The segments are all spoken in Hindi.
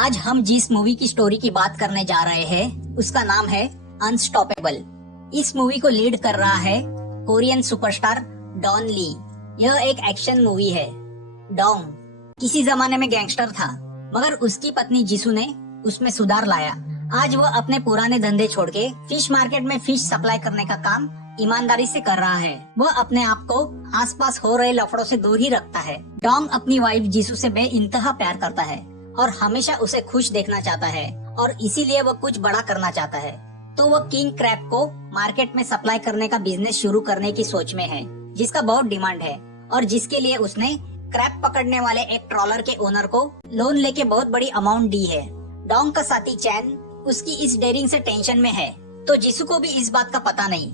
आज हम जिस मूवी की स्टोरी की बात करने जा रहे हैं उसका नाम है अनस्टॉपेबल। इस मूवी को लीड कर रहा है कोरियन सुपरस्टार डॉन ली। यह एक एक्शन मूवी है। डॉन किसी जमाने में गैंगस्टर था, मगर उसकी पत्नी जिसू ने उसमें सुधार लाया। आज वह अपने पुराने धंधे छोड़ के फिश मार्केट में फिश सप्लाई करने का काम ईमानदारी से कर रहा है। वह अपने आप को आसपास हो रहे लफड़ों से दूर ही रखता है। डॉन अपनी वाइफ जिसू से बेइंतहा प्यार करता है और हमेशा उसे खुश देखना चाहता है, और इसीलिए वह कुछ बड़ा करना चाहता है। तो वह किंग क्रैब को मार्केट में सप्लाई करने का बिजनेस शुरू करने की सोच में है, जिसका बहुत डिमांड है और जिसके लिए उसने क्रैब पकड़ने वाले एक ट्रॉलर के ओनर को लोन लेके बहुत बड़ी अमाउंट दी है। डॉन का साथी चैन उसकी इस डेयरिंग से टेंशन में है, तो जिसू को भी इस बात का पता नहीं।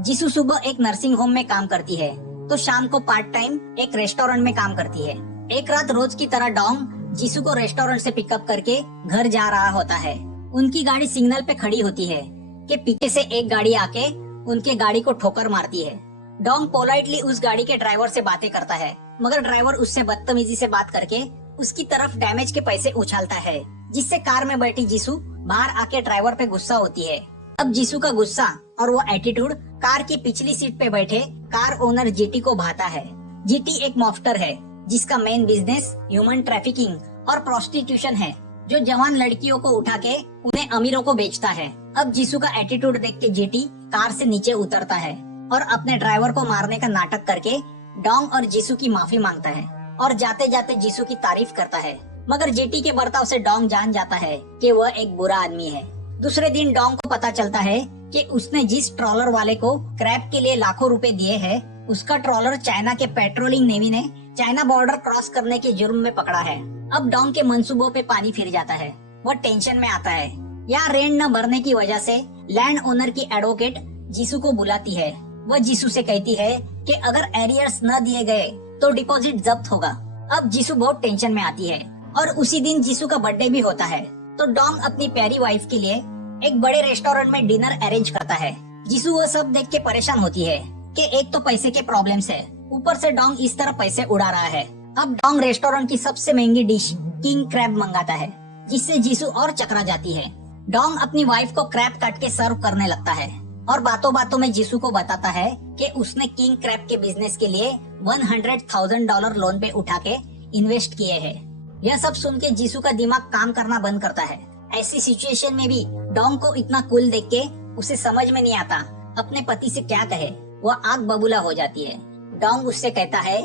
जिसू सुबह एक नर्सिंग होम में काम करती है, तो शाम को पार्ट टाइम एक रेस्टोरेंट में काम करती है। एक रात रोज की तरह डॉन जिसू को रेस्टोरेंट से पिकअप करके घर जा रहा होता है। उनकी गाड़ी सिग्नल पे खड़ी होती है कि पीछे से एक गाड़ी आके उनके गाड़ी को ठोकर मारती है। डॉन पोलाइटली उस गाड़ी के ड्राइवर से बातें करता है, मगर ड्राइवर उससे बदतमीजी से बात करके उसकी तरफ डैमेज के पैसे उछालता है, जिससे कार में बैठी जिसू बाहर आके ड्राइवर पे गुस्सा होती है। अब जिसू का गुस्सा और वो एटीट्यूड कार की पिछली सीट पे बैठे कार ओनर जीटी को भाता है। जीटी एक मॉफ्टर है जिसका मेन बिजनेस ह्यूमन ट्रैफिकिंग और प्रोस्टिट्यूशन है, जो जवान लड़कियों को उठा के उन्हें अमीरों को बेचता है। अब जिसू का एटीट्यूड देख के जीटी कार से नीचे उतरता है और अपने ड्राइवर को मारने का नाटक करके डॉन और जिसू की माफी मांगता है और जाते जाते जिसू की तारीफ करता है। मगर जीटी के बर्ताव से डॉन जान जाता है कि वह एक बुरा आदमी है। दूसरे दिन डॉन को पता चलता है कि उसने जिस ट्रॉलर वाले को क्रैब के लिए लाखों रुपए दिए हैं, उसका ट्रॉलर चाइना के पेट्रोलिंग नेवी ने चाइना बॉर्डर क्रॉस करने के जुर्म में पकड़ा है। अब डॉन के मंसूबों पे पानी फिर जाता है। वह टेंशन में आता है। यहाँ रेंट न भरने की वजह से लैंड ओनर की एडवोकेट जिसू को बुलाती है। वह जिसू से कहती है कि अगर एरियर्स न दिए गए तो डिपॉजिट जब्त होगा। अब जिसू बहुत टेंशन में आती है और उसी दिन जिसू का बर्थडे भी होता है। तो डॉन अपनी प्यारी वाइफ के लिए एक बड़े रेस्टोरेंट में डिनर अरेंज करता है। जिसू वह सब देख के परेशान होती है कि एक तो पैसे के प्रॉब्लम्स है, ऊपर से डॉन इस तरह पैसे उड़ा रहा है। अब डॉन रेस्टोरेंट की सबसे महंगी डिश किंग क्रैब मंगाता है, जिससे जिसू और चकरा जाती है। डॉन अपनी वाइफ को क्रैब काट के सर्व करने लगता है और बातों बातों में जिसू को बताता है कि उसने किंग क्रैब के बिजनेस के लिए $100,000 लोन पे उठा के इन्वेस्ट किए हैं। यह सब सुन के जिसू का दिमाग काम करना बंद करता है। ऐसी सिचुएशन में भी डॉन को इतना कूल देख के उसे समझ में नहीं आता अपने पति से क्या कहे। वह आग बबूला हो जाती है। डॉन उससे कहता है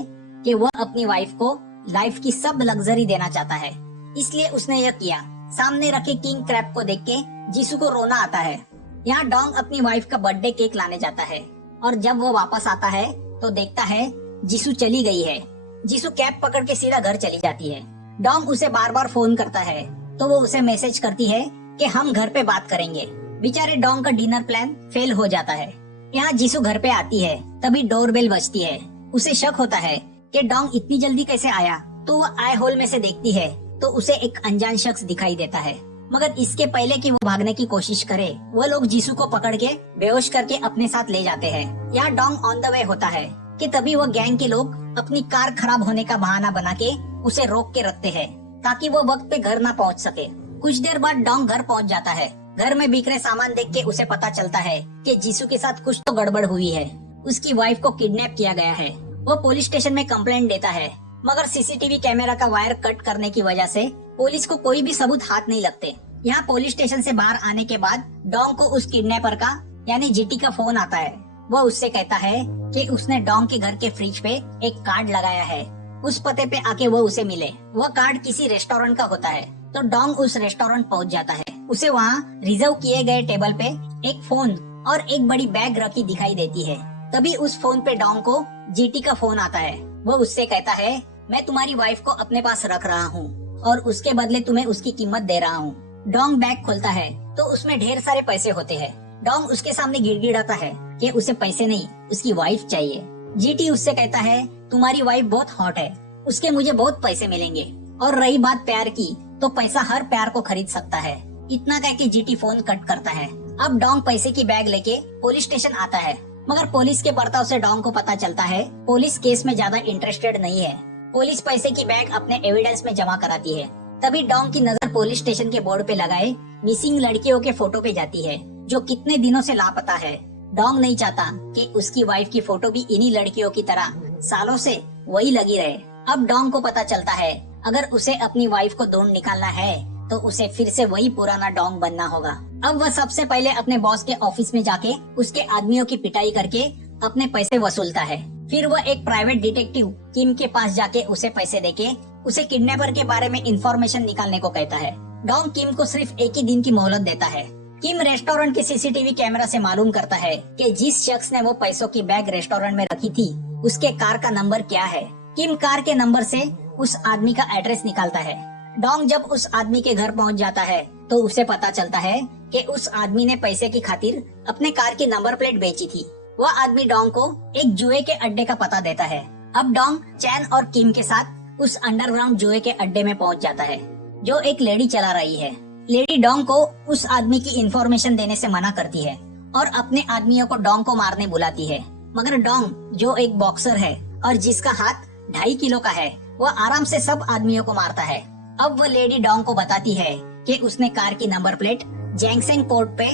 कि वह अपनी वाइफ को लाइफ की सब लग्जरी देना चाहता है, इसलिए उसने यह किया। सामने रखे किंग क्रैब को देख के जिसू को रोना आता है। यहाँ डॉन अपनी वाइफ का बर्थडे केक लाने जाता है और जब वो वापस आता है तो देखता है जिसू चली गई है। जिसू कैब पकड़ के सीधा घर चली जाती है। डॉन उसे बार बार फोन करता है तो वो उसे मैसेज करती है कि हम घर पे बात करेंगे। बेचारे डॉन का डिनर प्लान फेल हो जाता है। यहाँ जिसू घर पे आती है, तभी डोरबेल बजती है। उसे शक होता है कि डॉन इतनी जल्दी कैसे आया, तो वो आई होल में से देखती है तो उसे एक अनजान शख्स दिखाई देता है। मगर इसके पहले कि वो भागने की कोशिश करे, वो लोग जिसू को पकड़ के बेहोश करके अपने साथ ले जाते हैं। यहाँ डॉन ऑन द वे होता है कि तभी वो गैंग के लोग अपनी कार खराब होने का बहाना बना के उसे रोक के रखते हैं ताकि वो वक्त पे घर ना पहुंच सके। कुछ देर बाद डॉन घर पहुंच जाता है। घर में बिखरे सामान देख के उसे पता चलता है कि जिसू के साथ कुछ तो गड़बड़ हुई है। उसकी वाइफ को किडनैप किया गया है। वो पुलिस स्टेशन में कंप्लेंट देता है, मगर सीसीटीवी कैमरा का वायर कट करने की वजह से पुलिस को कोई भी सबूत हाथ नहीं लगते। यहाँ पुलिस स्टेशन से बाहर आने के बाद डॉन को उस किडनैपर का यानी जीटी का फोन आता है। वो उससे कहता है कि उसने डॉन के घर के फ्रिज पे एक कार्ड लगाया है, उस पते पे आके वो उसे मिले। वह कार्ड किसी रेस्टोरेंट का होता है, तो डॉन उस रेस्टोरेंट पहुंच जाता है। उसे वहाँ रिजर्व किए गए टेबल पे एक फोन और एक बड़ी बैग रखी दिखाई देती है। तभी उस फोन पे डॉन को जीटी का फोन आता है। वो उससे कहता है, मैं तुम्हारी वाइफ को अपने पास रख रहा हूँ और उसके बदले तुम्हें उसकी कीमत दे रहा हूँ। डॉन बैग खोलता है तो उसमें ढेर सारे पैसे होते हैं। डॉन उसके सामने गिड़गिड़ाता है कि उसे पैसे नहीं, उसकी वाइफ चाहिए। जीटी उससे कहता है, तुम्हारी वाइफ बहुत हॉट है, उसके मुझे बहुत पैसे मिलेंगे। और रही बात प्यार की, तो पैसा हर प्यार को खरीद सकता है। इतना कह के जीटी फोन कट करता है। अब डॉन पैसे की बैग लेके पुलिस स्टेशन आता है, मगर पुलिस के बर्ताव से डॉन को पता चलता है पुलिस केस में ज्यादा इंटरेस्टेड नहीं है। पुलिस पैसे की बैग अपने एविडेंस में जमा कराती है तभी डोंग की नजर पुलिस स्टेशन के बोर्ड पे लगाए मिसिंग लड़कियों के फोटो पे जाती है जो कितने दिनों से लापता है। डोंग नहीं चाहता कि उसकी वाइफ की फोटो भी इन्हीं लड़कियों की तरह सालों से वही लगी रहे। अब डोंग को पता चलता है अगर उसे अपनी वाइफ को ढूंढ निकालना है तो उसे फिर से वही पुराना डोंग बनना होगा। अब वह सबसे पहले अपने बॉस के ऑफिस में जाके उसके आदमियों की पिटाई करके अपने पैसे वसूलता है। फिर वह एक प्राइवेट डिटेक्टिव किम के पास जाके उसे पैसे देके उसे किडनैपर के बारे में इंफॉर्मेशन निकालने को कहता है। डोंग किम को सिर्फ एक ही दिन की मोहलत देता है। किम रेस्टोरेंट के सीसीटीवी कैमरा से मालूम करता है कि जिस शख्स ने वो पैसों की बैग रेस्टोरेंट में रखी थी उसके कार का नंबर क्या है। किम कार के नंबर से उस आदमी का एड्रेस निकालता है। डोंग जब उस आदमी के घर पहुंच जाता है तो उसे पता चलता है कि उस आदमी ने पैसे की खातिर अपने कार की नंबर प्लेट बेची थी। वह आदमी डोंग को एक जुए के अड्डे का पता देता है। अब डोंग चैन और किम के साथ उस अंडरग्राउंड जुए के अड्डे में पहुंच जाता है जो एक लेडी चला रही है। लेडी डोंग को उस आदमी की इंफॉर्मेशन देने से मना करती है और अपने आदमियों को डोंग को मारने बुलाती है, मगर डोंग जो एक बॉक्सर है और जिसका हाथ 2.5 किलो का है वह आराम से सब आदमियों को मारता है। अब वह लेडी डोंग को बताती है कि उसने कार की नंबर प्लेट जैंगसेंग पोर्ट पे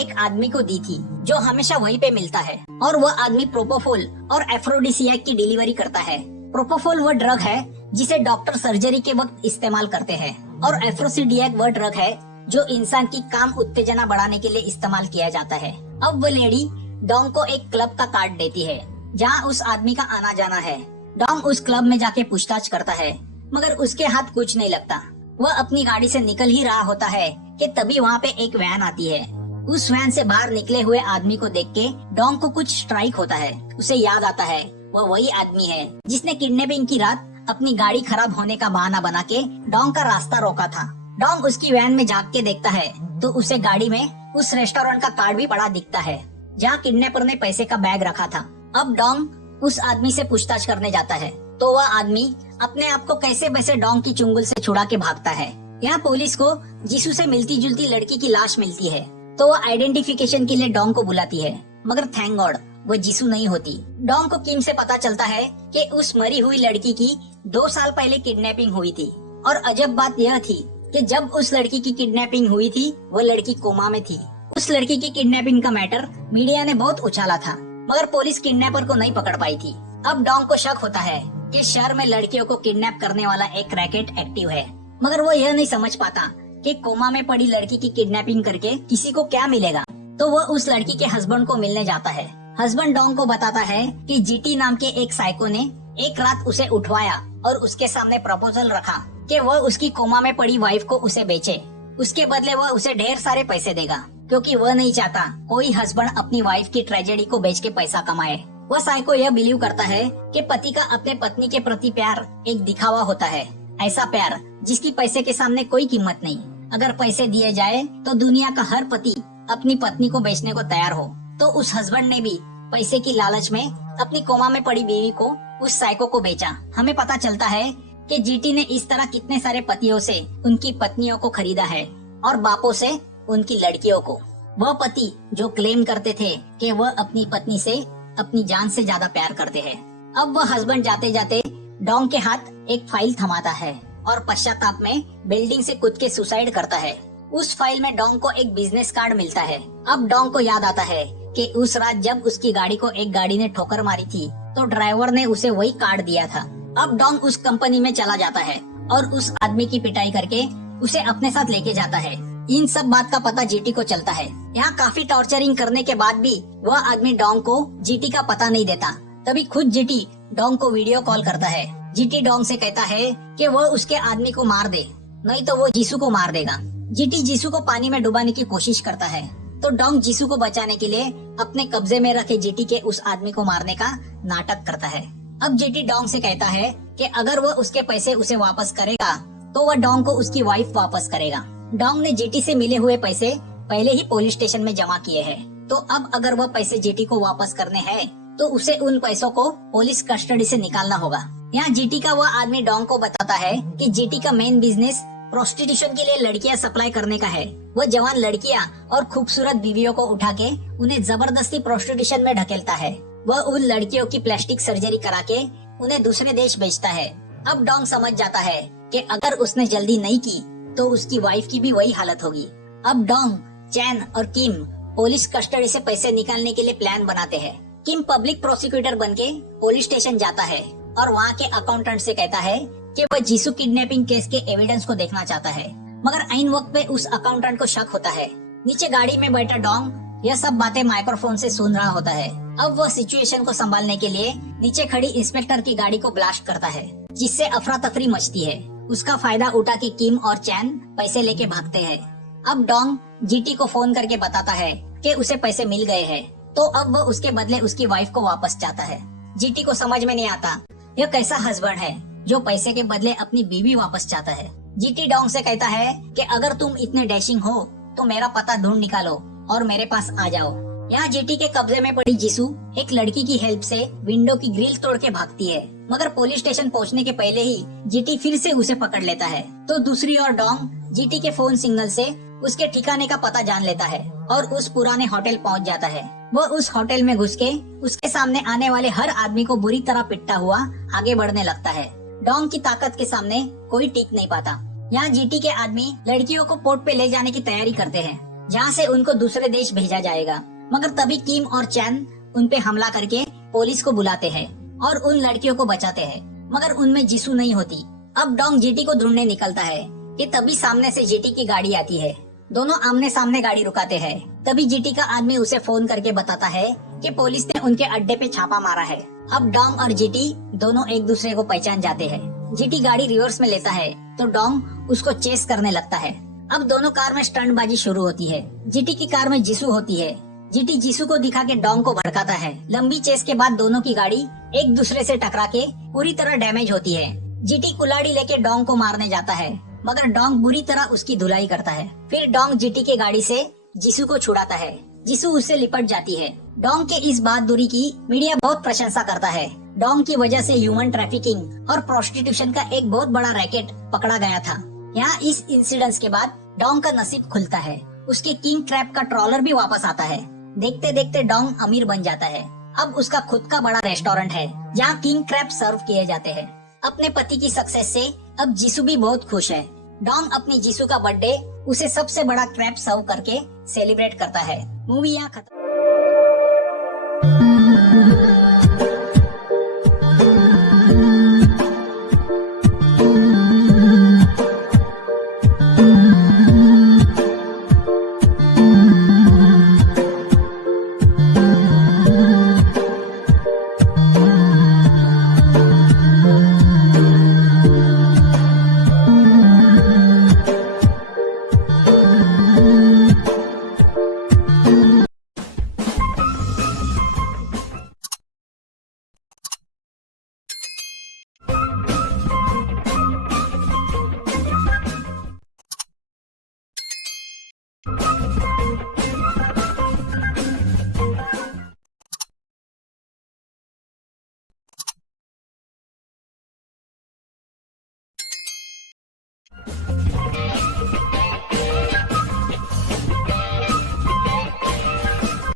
एक आदमी को दी थी जो हमेशा वहीं पे मिलता है और वह आदमी प्रोपोफोल और एफ्रोडिसियाक की डिलीवरी करता है। प्रोपोफोल वह ड्रग है जिसे डॉक्टर सर्जरी के वक्त इस्तेमाल करते हैं और एफ्रोसिडियाक वह ड्रग है जो इंसान की काम उत्तेजना बढ़ाने के लिए इस्तेमाल किया जाता है। अब वह लेडी डोंग को एक क्लब का कार्ड देती है जहाँ उस आदमी का आना जाना है। डोंग उस क्लब में जाके पूछताछ करता है मगर उसके हाथ कुछ नहीं लगता। वह अपनी गाड़ी से निकल ही रहा होता है कि तभी वहाँ पे एक वैन आती है। उस वैन से बाहर निकले हुए आदमी को देख के डोंग को कुछ स्ट्राइक होता है। उसे याद आता है वह वही आदमी है जिसने किडनैपिंग की रात अपनी गाड़ी खराब होने का बहाना बना के डोंग का रास्ता रोका था। डोंग उसकी वैन में झांक के देखता है तो उसे गाड़ी में उस रेस्टोरेंट का कार्ड भी पड़ा दिखता है जहाँ किडनैपर ने पैसे का बैग रखा था। अब डोंग उस आदमी से पूछताछ करने जाता है तो वह आदमी अपने आप को कैसे वैसे डोंग की चुंगल से छुड़ा के भागता है। यहाँ पुलिस को जीसू से मिलती जुलती लड़की की लाश मिलती है तो वह आइडेंटिफिकेशन के लिए डोंग को बुलाती है, मगर थैंक गॉड वो जीसू नहीं होती। डोंग को किम से पता चलता है कि उस मरी हुई लड़की की 2 साल पहले किडनैपिंग हुई थी और अजब बात यह थी कि जब उस लड़की की किडनैपिंग हुई थी वो लड़की कोमा में थी। उस लड़की की किडनैपिंग का मैटर मीडिया ने बहुत उछाला था मगर पुलिस किडनैपर को नहीं पकड़ पाई थी। अब डोंग को शक होता है कि शहर में लड़कियों को किडनैप करने वाला एक रैकेट एक्टिव है, मगर वो यह नहीं समझ पाता कि कोमा में पड़ी लड़की की किडनैपिंग करके किसी को क्या मिलेगा। तो वह उस लड़की के हस्बैंड को मिलने जाता है। हस्बैंड डोंग को बताता है कि जीटी नाम के एक साइको ने एक रात उसे उठवाया और उसके सामने प्रपोजल रखा कि वह उसकी कोमा में पड़ी वाइफ को उसे बेचे। उसके बदले वह उसे ढेर सारे पैसे देगा क्योंकि वह नहीं चाहता कोई हस्बैंड अपनी वाइफ की ट्रेजेडी को बेच के पैसा कमाए। वह साइको यह बिलीव करता है कि पति का अपने पत्नी के प्रति प्यार एक दिखावा होता है, ऐसा प्यार जिसकी पैसे के सामने कोई कीमत नहीं। अगर पैसे दिए जाए तो दुनिया का हर पति अपनी पत्नी को बेचने को तैयार हो। तो उस हस्बैंड ने भी पैसे की लालच में अपनी कोमा में पड़ी बीवी को उस साइको को बेचा। हमें पता चलता है कि जीटी ने इस तरह कितने सारे पतियों से उनकी पत्नियों को खरीदा है और बापों से उनकी लड़कियों को। वह पति जो क्लेम करते थे कि वह अपनी पत्नी से अपनी जान से ज्यादा प्यार करते हैं। अब वह हस्बैंड जाते जाते डोंग के हाथ एक फाइल थमाता है और पश्चाताप में बिल्डिंग से कूद के सुसाइड करता है। उस फाइल में डोंग को एक बिजनेस कार्ड मिलता है। अब डोंग को याद आता है कि उस रात जब उसकी गाड़ी को एक गाड़ी ने ठोकर मारी थी तो ड्राइवर ने उसे वही कार्ड दिया था। अब डोंग उस कंपनी में चला जाता है और उस आदमी की पिटाई करके उसे अपने साथ लेके जाता है। इन सब बात का पता जीटी को चलता है। यहाँ काफी टॉर्चरिंग करने के बाद भी वह आदमी डोंग को जीटी का पता नहीं देता। तभी खुद जीटी डोंग को वीडियो कॉल करता है। जीटी डोंग से कहता है कि वह उसके आदमी को मार दे, नहीं तो वो जीसू को मार देगा। जीटी जीसू को पानी में डुबाने की कोशिश करता है तो डोंग जीसू को बचाने के लिए अपने कब्जे में रखे जीटी के उस आदमी को मारने का नाटक करता है। अब जीटी डोंग से कहता है कि अगर वह उसके पैसे उसे वापस करेगा तो वह डोंग को उसकी वाइफ वापस करेगा। डोंग ने जीटी से मिले हुए पैसे पहले ही पुलिस स्टेशन में जमा किए हैं, तो अब अगर वह पैसे जीटी को वापस करने हैं तो उसे उन पैसों को पुलिस कस्टडी से निकालना होगा। यहाँ जीटी का वह आदमी डोंग को बताता है कि जीटी का मेन बिजनेस प्रोस्टिट्यूशन के लिए लड़कियां सप्लाई करने का है। वह जवान लड़कियां और खूबसूरत बीवियों को उठा के उन्हें जबरदस्ती प्रोस्टिट्यूशन में ढकेलता है। वह उन लड़कियों की प्लास्टिक सर्जरी करा के उन्हें दूसरे देश भेजता है। अब डोंग समझ जाता है कि अगर उसने जल्दी नहीं की तो उसकी वाइफ की भी वही हालत होगी। अब डोंग, चैन और किम पुलिस कस्टडी से पैसे निकालने के लिए प्लान बनाते हैं। किम पब्लिक प्रोसिक्यूटर बनके पुलिस स्टेशन जाता है और वहाँ के अकाउंटेंट से कहता है कि वह जीसू किडनैपिंग केस के एविडेंस को देखना चाहता है। मगर ऐन वक्त पे उस अकाउंटेंट को शक होता है। नीचे गाड़ी में बैठा डोंग यह सब बातें माइक्रोफोन से सुन रहा होता है। अब वह सिचुएशन को संभालने के लिए नीचे खड़ी इंस्पेक्टर की गाड़ी को ब्लास्ट करता है, जिससे अफरा तफरी मचती है। उसका फायदा उठा के किम और चैन पैसे लेके भागते हैं। अब डोंग जीटी को फोन करके बताता है कि उसे पैसे मिल गए हैं, तो अब वह उसके बदले उसकी वाइफ को वापस चाहता है। जीटी को समझ में नहीं आता यह कैसा हस्बैंड है जो पैसे के बदले अपनी बीवी वापस चाहता है। जीटी डोंग से कहता है कि अगर तुम इतने डैशिंग हो तो मेरा पता ढूंढ निकालो और मेरे पास आ जाओ। यहाँ जीटी के कब्जे में पड़ी जीसू एक लड़की की हेल्प से विंडो की ग्रिल तोड़ के भागती है, मगर पुलिस स्टेशन पहुँचने के पहले ही जीटी फिर से उसे पकड़ लेता है। तो दूसरी ओर डोंग जीटी के फोन सिग्नल से उसके ठिकाने का पता जान लेता है और उस पुराने होटल पहुँच जाता है। वह उस होटल में घुस के उसके सामने आने वाले हर आदमी को बुरी तरह पिटता हुआ आगे बढ़ने लगता है। डोंग की ताकत के सामने कोई टिक नहीं पाता। यहाँ जीटी के आदमी लड़कियों को पोर्ट पे ले जाने की तैयारी करते हैं, जहाँ से उनको दूसरे देश भेजा जाएगा। मगर तभी किम और चैन उन पे हमला करके पुलिस को बुलाते हैं और उन लड़कियों को बचाते हैं, मगर उनमें जीसू नहीं होती। अब डोंग जीटी को ढूंढने निकलता है कि तभी सामने से जीटी की गाड़ी आती है। दोनों आमने सामने गाड़ी रुकाते हैं। तभी जीटी का आदमी उसे फोन करके बताता है कि पुलिस ने उनके अड्डे पे छापा मारा है। अब डोंग और जीटी दोनों एक दूसरे को पहचान जाते हैं। जीटी गाड़ी रिवर्स में लेता है तो डोंग उसको चेस करने लगता है। अब दोनों कार में स्टंटबाजी शुरू होती है। जीटी की कार में जीसू होती है। जीटी जीसू को दिखा के डोंग को भड़काता है। लंबी चेस के बाद दोनों की गाड़ी एक दूसरे से टकरा के पूरी तरह डैमेज होती है। जीटी कुल्हाड़ी लेके डोंग को मारने जाता है, मगर डोंग बुरी तरह उसकी धुलाई करता है। फिर डोंग जीटी के गाड़ी से जीसू को छुड़ाता है। जीसू उससे लिपट जाती है। डोंग के इस बहादुरी की मीडिया बहुत प्रशंसा करता है। डोंग की वजह से ह्यूमन ट्रैफिकिंग और प्रोस्टिट्यूशन का एक बहुत बड़ा रैकेट पकड़ा गया था। यहाँ इस इंसिडेंट के बाद डोंग का नसीब खुलता है। उसके किंग क्रैब का ट्रॉलर भी वापस आता है। देखते देखते डोंग अमीर बन जाता है। अब उसका खुद का बड़ा रेस्टोरेंट है जहाँ किंग क्रैब सर्व किए जाते हैं। अपने पति की सक्सेस से अब जीसू भी बहुत खुश है। डोंग अपनी जीसू का बर्थडे उसे सबसे बड़ा क्रैब सर्व करके सेलिब्रेट करता है। मूवी यहाँ खत्म।